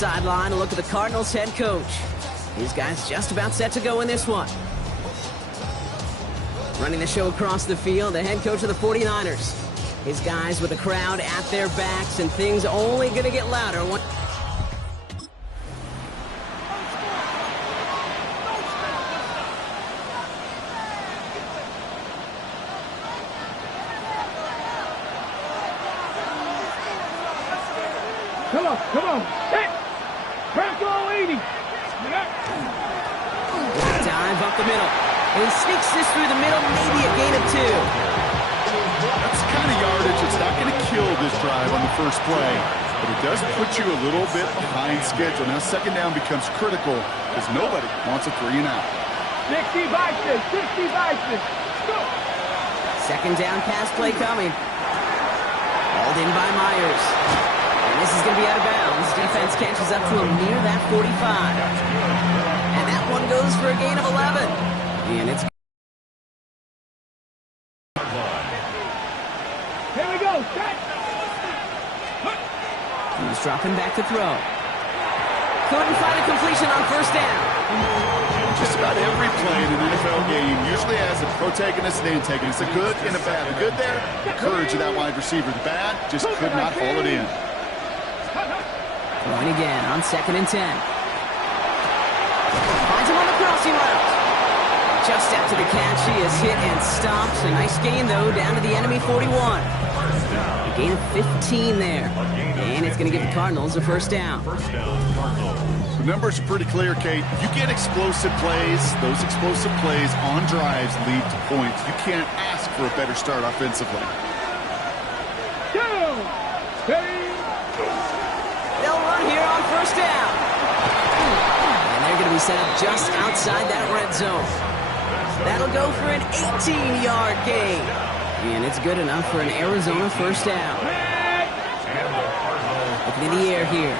sideline, a look at the Cardinals head coach. These guys just about set to go in this one. Running the show across the field, the head coach of the 49ers. His guys with the crowd at their backs, and things only going to get louder. Come on. Set. Franco 80. Dive up the middle. And he sneaks this through the middle, maybe a gain of 2. That's the kind of yardage it's not going to kill this drive on the first play, but it does put you a little bit behind schedule. Now second down becomes critical because nobody wants a 3 and out. 60 Bison. Go. Second down pass play coming. Hauled in by Myers. And this is going to be out of bounds. Defense catches up to him near that 45. And that one goes for a gain of 11. And it's... Here we go. Set. He's dropping back to throw. Couldn't find a completion on first down. Just about every play in an NFL game usually has a protagonist and antagonist, a good and a bad. The good there, the courage of that wide receiver. The bad, just could not haul it in. Throwing again on 2nd and 10. Finds him on the crossing route. Just after the catch, he is hit and stopped. A nice gain, though, down to the enemy 41. A gain of 15 there. And it's going to give the Cardinals a first down. The numbers are pretty clear, Kate. You get explosive plays. Those explosive plays on drives lead to points. You can't ask for a better start offensively. They'll run here on first down. And they're going to be set up just outside that red zone. That'll go for an 18-yard gain. And it's good enough for an Arizona first down. Looking in the air here.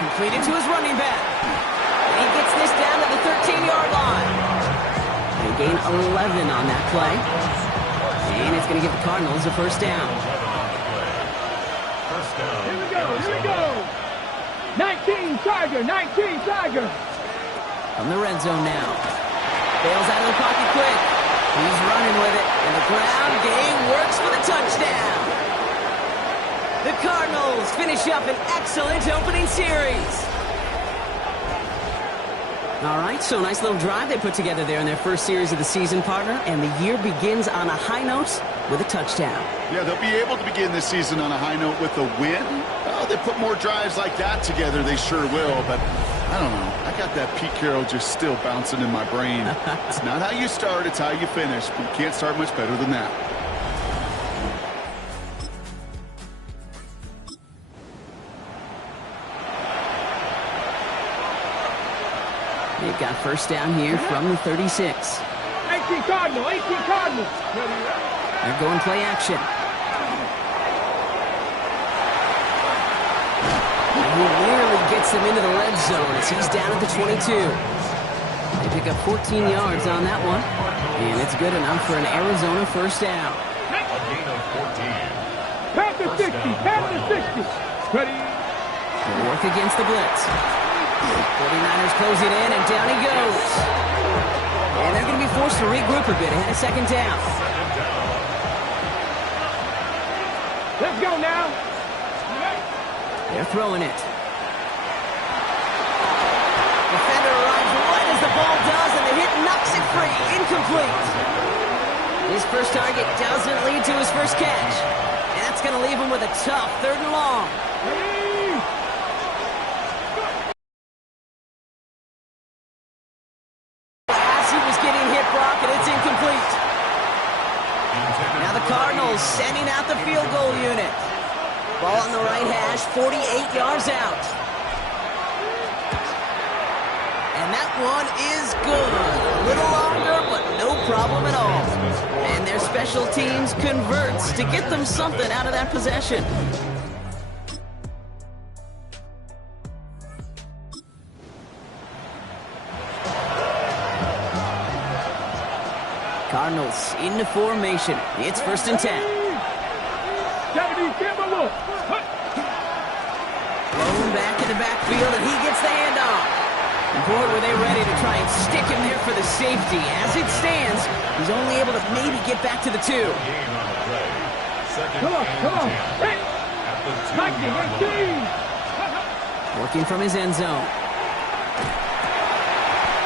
Completed to his running back. And he gets this down to the 13-yard line. They gain 11 on that play. And it's going to give the Cardinals a first down. Here we go. 19 Tiger. From the red zone now. Bails out of the pocket quick. He's running with it. And the ground game works for the touchdown. The Cardinals finish up an excellent opening series. All right, so nice little drive they put together there in their first series of the season, partner. And the year begins on a high note with a touchdown. Yeah, they'll be able to begin this season on a high note with a win. Well, they put more drives like that together, they sure will. But I don't know. I got that Pete Carroll just still bouncing in my brain. It's not how you start, it's how you finish. But you can't start much better than that. They've got first down here from the 36. 18 Cardinals. They're going play action. And he nearly gets them into the red zone as he's down at the 22. They pick up 14 yards on that one. And it's good enough for an Arizona first down. Pass the 60. Ready. They'll work against the blitz. 49ers close it in, and down he goes. And they're going to be forced to regroup a bit ahead of second down. Let's go now. They're throwing it. Defender arrives right as the ball does, and the hit knocks it free. Incomplete. His first target doesn't lead to his first catch. And that's going to leave him with a tough 3rd and long. Now the Cardinals sending out the field goal unit. Ball on the right hash, 48 yards out. And that one is good. A little longer, but no problem at all. And their special teams converts to get them something out of that possession. Cardinals into formation. It's 1st and 10. Low in the backfield, and he gets the handoff. Boy, were they ready to try and stick him there for the safety. As it stands, he's only able to maybe get back to the 2. Come on. Hey! Working from his end zone.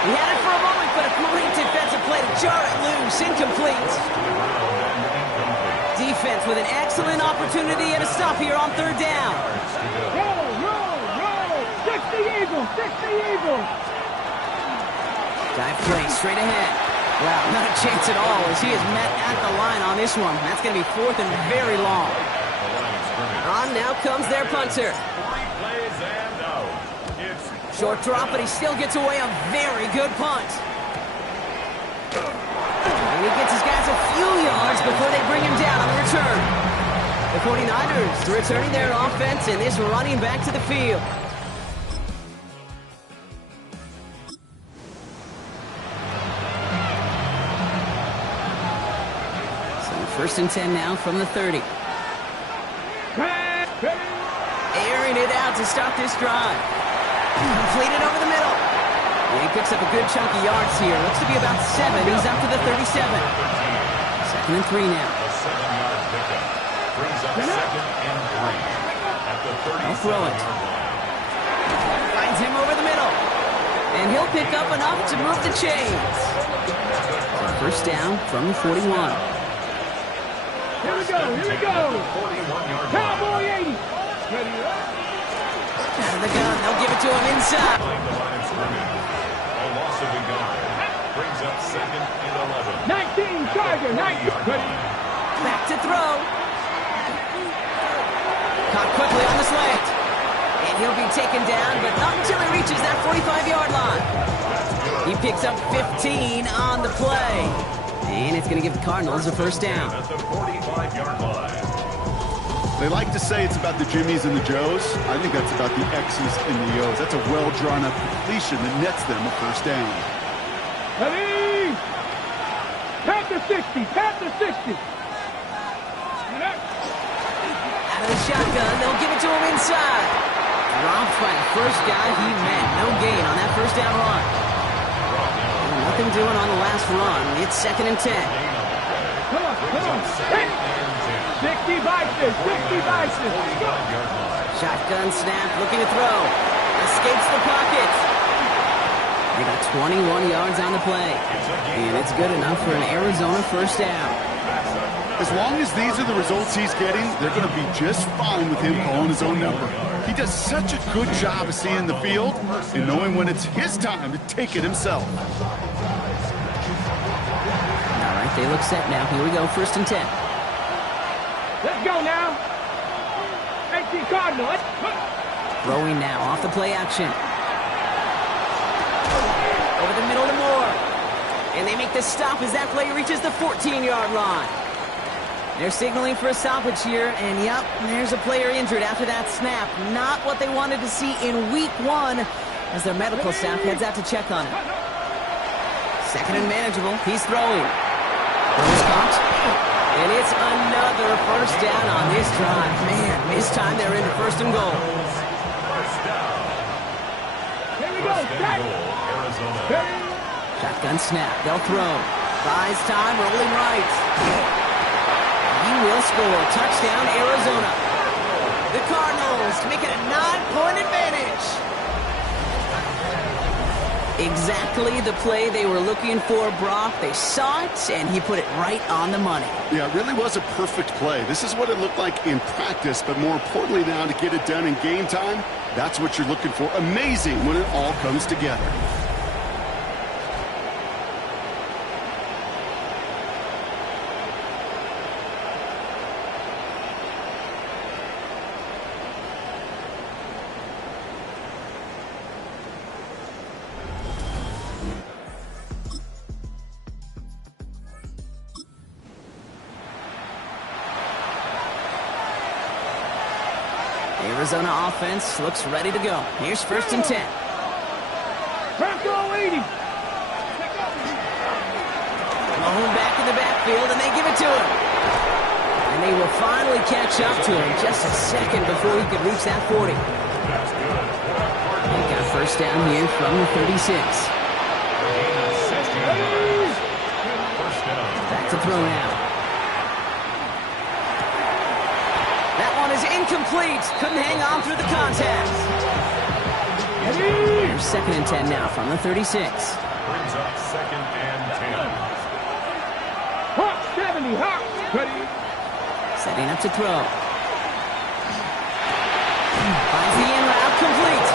He had it for a moment, but a great defensive play to jar it loose. Incomplete. Defense with an excellent opportunity and a stop here on 3rd down. Roll. 60 Eagles. Dive play straight ahead. Wow, not a chance at all as he is met at the line on this one. That's going to be 4th and very long. On now comes their punter. Short drop, but he still gets away a very good punt. And he gets his guys a few yards before they bring him down on the return. The 49ers returning their offense and this running back to the field. So 1st and 10 now from the 30. Airing it out to start this drive. Completed over the middle. And he picks up a good chunk of yards here. Looks to be about 7. He's up to the 37. 2nd and 3 now. He'll throw it. Finds him over the middle. And he'll pick up enough to move the chains. So 1st down from the 41. Here we go. Cowboy 80. Out of the gun, they'll give it to him inside. A loss of a yard. Brings up 2nd and 11. 19 Charger, 19. Back to throw. Caught quickly on the slant. And he'll be taken down, but not until he reaches that 45-yard line. He picks up 15 on the play. And it's going to give the Cardinals a 1st down. At the 45-yard line. They like to say it's about the Jimmies and the Joes. I think that's about the X's and the O's. That's a well-drawn-up completion that nets them a 1st down. Ready? Pat the 60. Out of the shotgun, they'll give it to him inside. Dropped by the first guy he met. No gain on that 1st down run. And nothing doing on the last run. It's 2nd and 10. Come on. Hey! 60 Vices. Shotgun snap, looking to throw. Escapes the pocket. They got 21 yards on the play. And it's good enough for an Arizona 1st down. As long as these are the results he's getting, they're going to be just fine with him calling his own number. He does such a good job of seeing the field and knowing when it's his time to take it himself. All right, they look set now. Here we go, 1st and 10. Let's go now. 18 Cardinal. Throwing now off the play action. Over the middle to Moore. And they make the stop as that play reaches the 14-yard line. They're signaling for a stoppage here, and yep, there's a player injured after that snap. Not what they wanted to see in week 1 as their medical staff heads out to check on him. 2nd and manageable. He's throwing. And it's another 1st down on this drive. Man, this time they're into 1st and goal. Here we go. Shotgun snap. They'll throw. Buys time, rolling right. He will score. Touchdown, Arizona. The Cardinals make it a 9-point advantage. Exactly the play they were looking for, Brock. They saw it, and he put it right on the money. Yeah, it really was a perfect play. This is what it looked like in practice, but more importantly now to get it done in game time, that's what you're looking for. Amazing when it all comes together. Arizona offense looks ready to go. Here's 1st and 10. Bronco 80. Mahone back in the backfield, and they give it to him. And they will finally catch up to him just a second before he could reach that 40. That's good. first down here from the 36. Back to throw now. That one is incomplete. Couldn't hang on through the contact. Here's 2nd and 10 now from the 36. Brings up 2nd and 10. Hawk 70, Hawk. Ready. Setting up to throw. Finds the in route complete.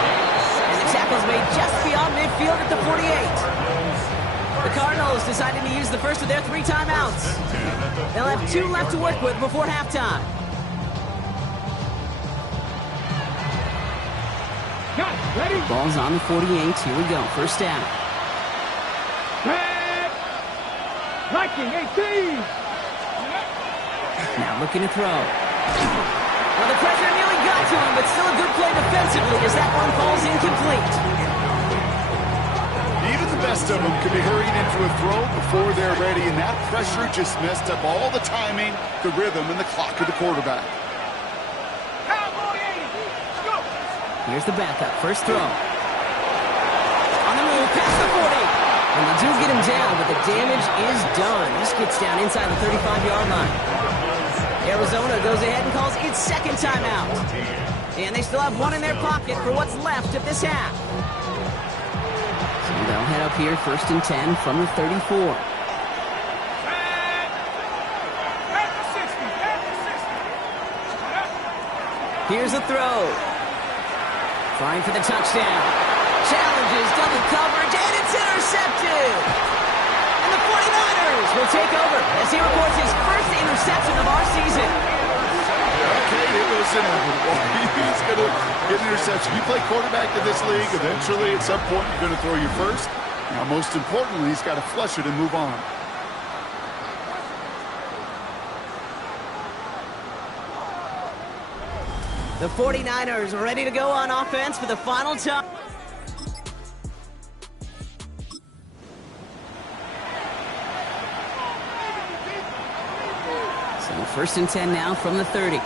And the tackle's made just beyond midfield at the 48. The Cardinals decided to use the first of their 3 timeouts. They'll have 2 left to work with before halftime. Got it. Ready. Ball's on the 48. Here we go. First down. Red. Liking 18. Now looking to throw. Well, the pressure nearly got to him, but still a good play defensively as that one falls incomplete. Even the best of them could be hurried into a throw before they're ready, and that pressure just messed up all the timing, the rhythm, and the clock of the quarterback. Here's the backup. First throw. On the move, past the 40. And they do get him down, but the damage is done. This gets down inside the 35-yard line. Arizona goes ahead and calls its 2nd timeout. And they still have 1 in their pocket for what's left of this half. So they'll head up here, 1st and 10 from the 34. Here's a throw. Trying for the touchdown. Challenges, double coverage, and it's intercepted. And the 49ers will take over as he reports his first interception of our season. Okay, it was inevitable. He's going to get an interception. You play quarterback in this league, eventually at some point you're going to throw your first. Now, most importantly, he's got to flush it and move on. The 49ers are ready to go on offense for the final time. So 1st and 10 now from the 30.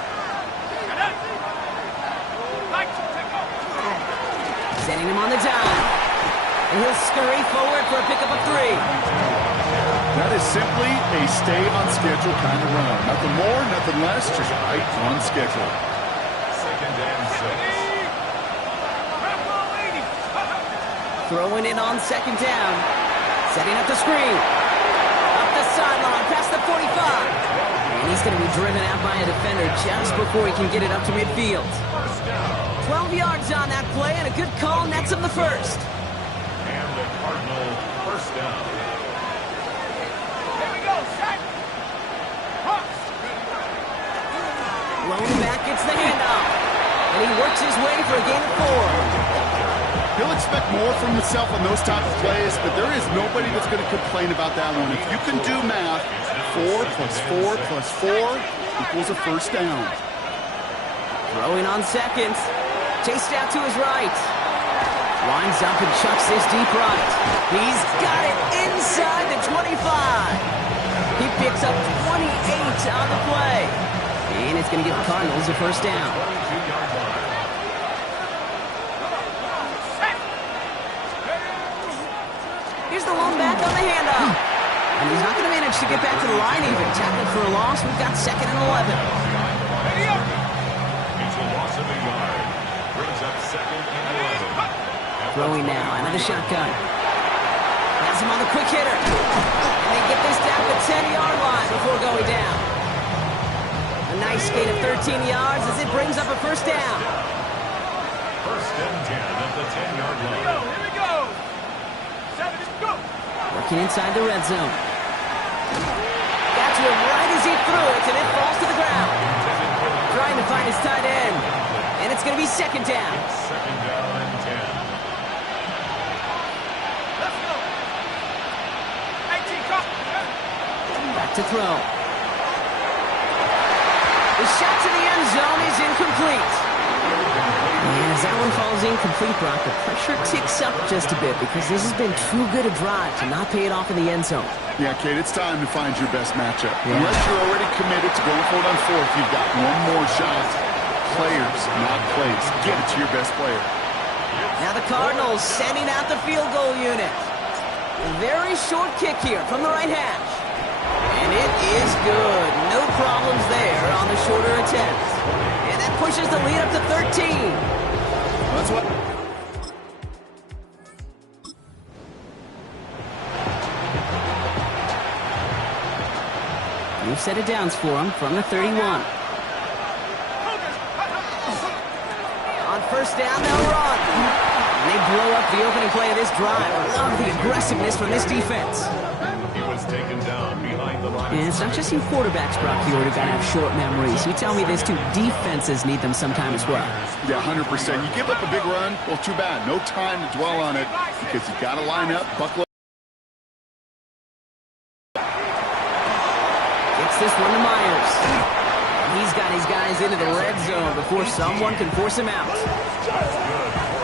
Setting him on the down. And he'll scurry forward for a pickup of 3. That is simply a stay-on-schedule kind of run. Nothing more, nothing less, just right on schedule. 2nd and 6. Throwing it on 2nd down. Setting up the screen. Up the sideline, past the 45. And he's going to be driven out by a defender just before he can get it up to midfield. 12 yards on that play, and a good call nets him the first. And the Cardinal first down. Here we go, set. Hawks. Lone back gets the handoff. And he works his way for a gain of 4. He'll expect more from himself on those type of plays, but there is nobody that's going to complain about that one. If you can do math, 4 plus 4 plus 4 equals a first down. Throwing on 2nd. Chased out to his right. Lines up and chucks this deep right. He's got it inside the 25. He picks up 28 on the play. And it's going to give the Cardinals a first down. 22-yard line. Here's the lone back on the handoff. And he's not going to manage to get back to the line even. Tackled for a loss. We've got 2nd and 11. It's a loss of a yard. Brings up 2nd and 11. Throwing now out of the shotgun. Has him on the quick hitter. And they get this down to the 10-yard line before going down. A nice gain of 13 yards as it brings up a first down. 1st and 10 at the 10-yard line. Here we go. 7, go. Working inside the red zone. Got to him right as he threw it, and it falls to the ground. Trying to find his tight end. And it's going to be 2nd down. 2nd down and 10. Let's go. 18, cross. Back to throw. The shot to the end zone is incomplete. And as that one falls incomplete, Brock, the pressure ticks up just a bit because this has been too good a drive to not pay it off in the end zone. Yeah, Kate, it's time to find your best matchup. Yeah. Unless you're already committed to going for it on 4th, you've got one more shot. Players, not plays. Get it to your best player. Now the Cardinals sending out the field goal unit. A very short kick here from the right hash. And it is good. No problems there on the shorter attempt. And that pushes the lead up to 13. That's what... New set of downs for him from the 31. On first down, they'll run. And they blow up the opening play of this drive. I love the aggressiveness from this defense. He was taken down behind the line. And it's not just in quarterbacks, Brock, you got to have short memories. You tell me this too, defenses need them sometime as well. Yeah, 100%. You give up a big run, well, too bad. No time to dwell on it because you got to line up, buckle up. Gets this one to Myers. He's got his guys into the red zone before someone can force him out.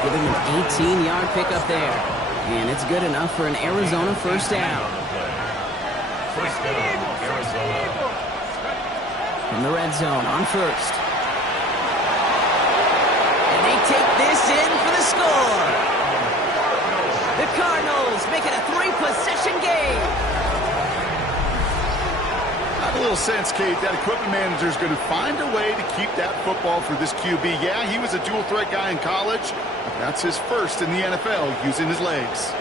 Give him an 18-yard pickup there. And it's good enough for an Arizona first down. First down, Arizona. From the red zone on first. And they take this in for the score. The Cardinals make it a 3-possession game. I have a little sense, Kate, that equipment manager is going to find a way to keep that football for this QB. Yeah, he was a dual-threat guy in college, but that's his first in the NFL using his legs.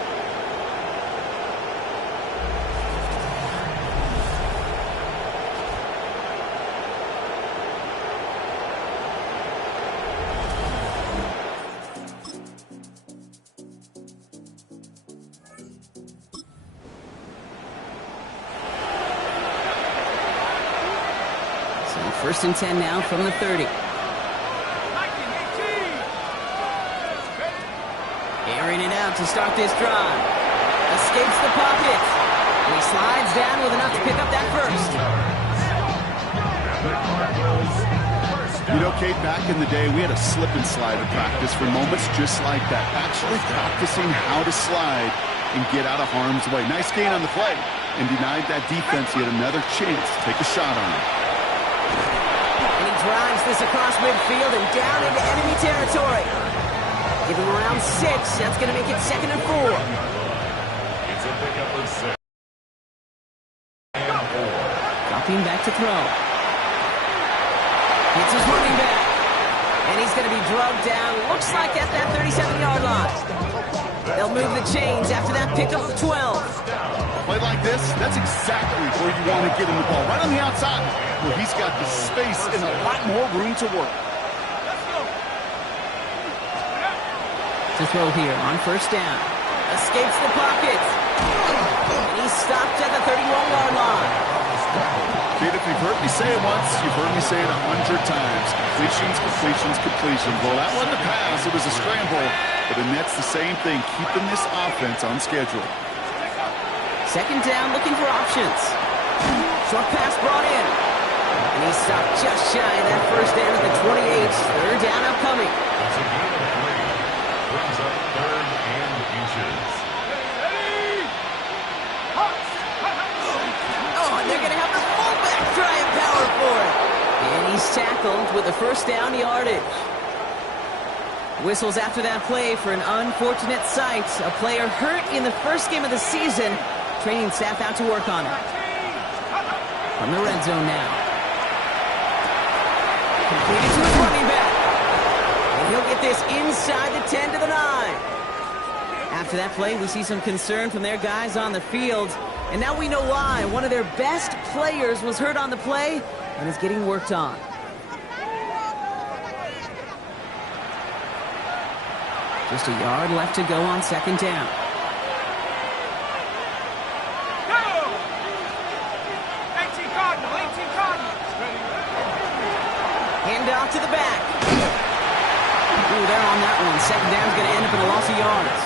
First and 10 now from the 30. Airing it out to start this drive. Escapes the pocket. And he slides down with enough to pick up that first. You know, Kate, back in the day, we had a slip and slide in practice for moments just like that. Actually practicing how to slide and get out of harm's way. Nice gain on the play. And denied that defense yet another chance to take a shot on him. And he drives this across midfield and down into enemy territory. Give him around 6. That's going to make it 2nd and 4. It's a pickup of 6. And 4. Dropping back to throw. Hits his running back. And he's going to be drugged down. Looks like at that 37-yard line. They'll move the chains after that pickup of 12. Play like this, that's exactly where you want to get him the ball. Right on the outside, where he's got the space and a lot more room to work. To throw here on first down. Escapes the pocket. And he's stopped at the 31-yard line. Kid, if you've heard me say it once, you've heard me say it 100 times. Completions, completions, completions. Well, that wasn't a pass, it was a scramble. But the Nets the same thing, keeping this offense on schedule. Second down, looking for options. Short pass brought in. And he stopped just shy of that first down at the 28. Third down upcoming. It's a gain of 3. Brings up 3rd and inches. Oh, and they're going to have the fullback try and power for it. And he's tackled with the first down yardage. Whistles after that play for an unfortunate sight. A player hurt in the first game of the season. Training staff out to work on it. From the red zone now. Completed to his running back. And he'll get this inside the 10 to the 9. After that play, we see some concern from their guys on the field. And now we know why. One of their best players was hurt on the play and is getting worked on. Just a yard left to go on second down. Hand off to the back. Ooh, they're on that one. Second down's going to end up in a loss of yards.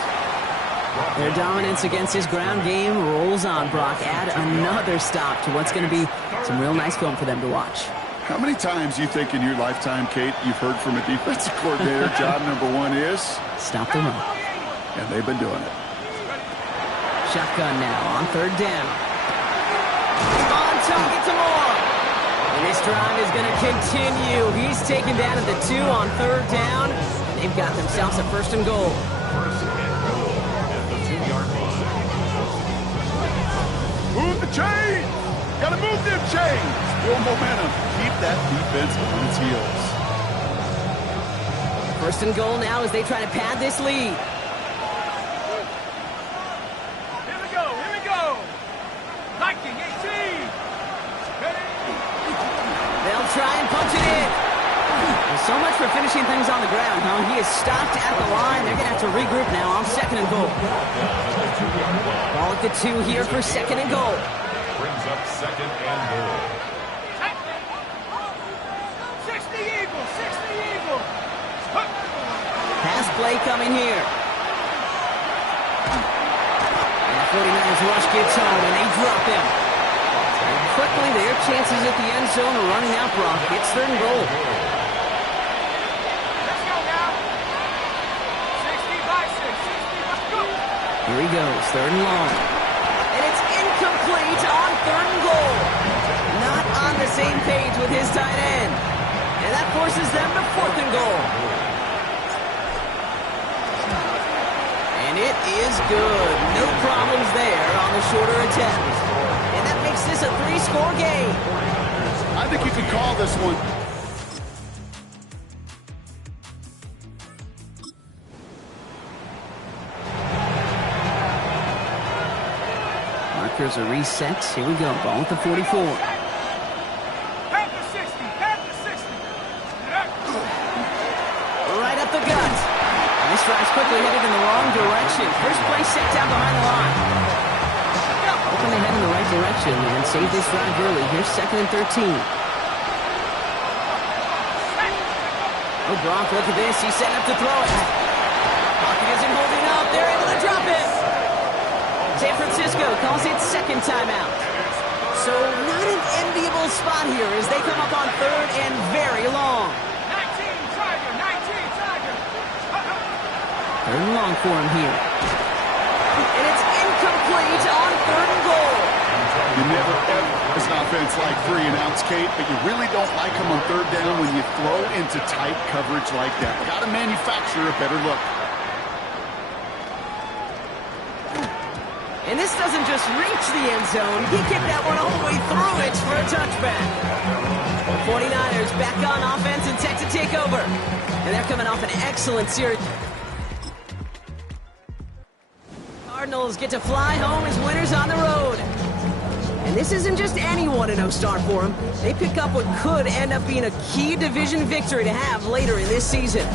Their dominance against his ground game rolls on, Brock. Add another stop to what's going to be some real nice film for them to watch. How many times do you think in your lifetime, Kate, you've heard from a defensive coordinator, job number 1 is? Stop the run. And they've been doing it. Shotgun now on third down. On target to Moore. And this drive is going to continue. He's taken down at the 2 on third down. They've got themselves a 1st and goal. first and goal at the 2-yard line. Move the chains! Gotta move them chains! Build momentum. Keep that defense on its heels. First and goal now as they try to pad this lead. Here we go. Liking 18. They'll try and punch it in. Well, so much for finishing things on the ground, huh? He is stopped at the line. They're going to have to regroup now on second and goal. Ball at the 2 here for second and goal. Brings up second and goal. 60 Eagles. Pass play coming here. And the 49ers rush gets home, and they drop him. And quickly, their chances at the end zone are running out, Brock. It's third and goal. Let's go now. 60 by 6. 60 by 6. Here he goes, third and long. And it's incomplete on third and goal. Not on the same page with his tight end. And that forces them to fourth and goal. And it is good. No problems there on the shorter attempt. And that makes this a 3-score game. I think you can call this one. Markers are reset. Here we go. Ball at the 44. Pad the 60. Right up the gut. And this drive's quickly headed in the wrong direction. First play set down behind the line. Hoping they head in the right direction and save this drive early. Here's second and 13. Oh, Brock, look at this. He's setting up to throw it. Pocket isn't holding up. They're able to drop it. San Francisco calls it second timeout. So not an enviable spot here as they come up on third and very long. 19 Tiger. Third and long for him here. And it's incomplete on third and goal. You never ever as an offense like 3 and outs, Kate, but you really don't like them on third down when you throw into tight coverage like that. Got to manufacture a better look. And this doesn't just reach the end zone. He kicked that one all the way through it for a touchback. The 49ers back on offense and set to take over. And they're coming off an excellent series. Cardinals get to fly home as winners on the road. And this isn't just any 1-0 start for them. They pick up what could end up being a key division victory to have later in this season.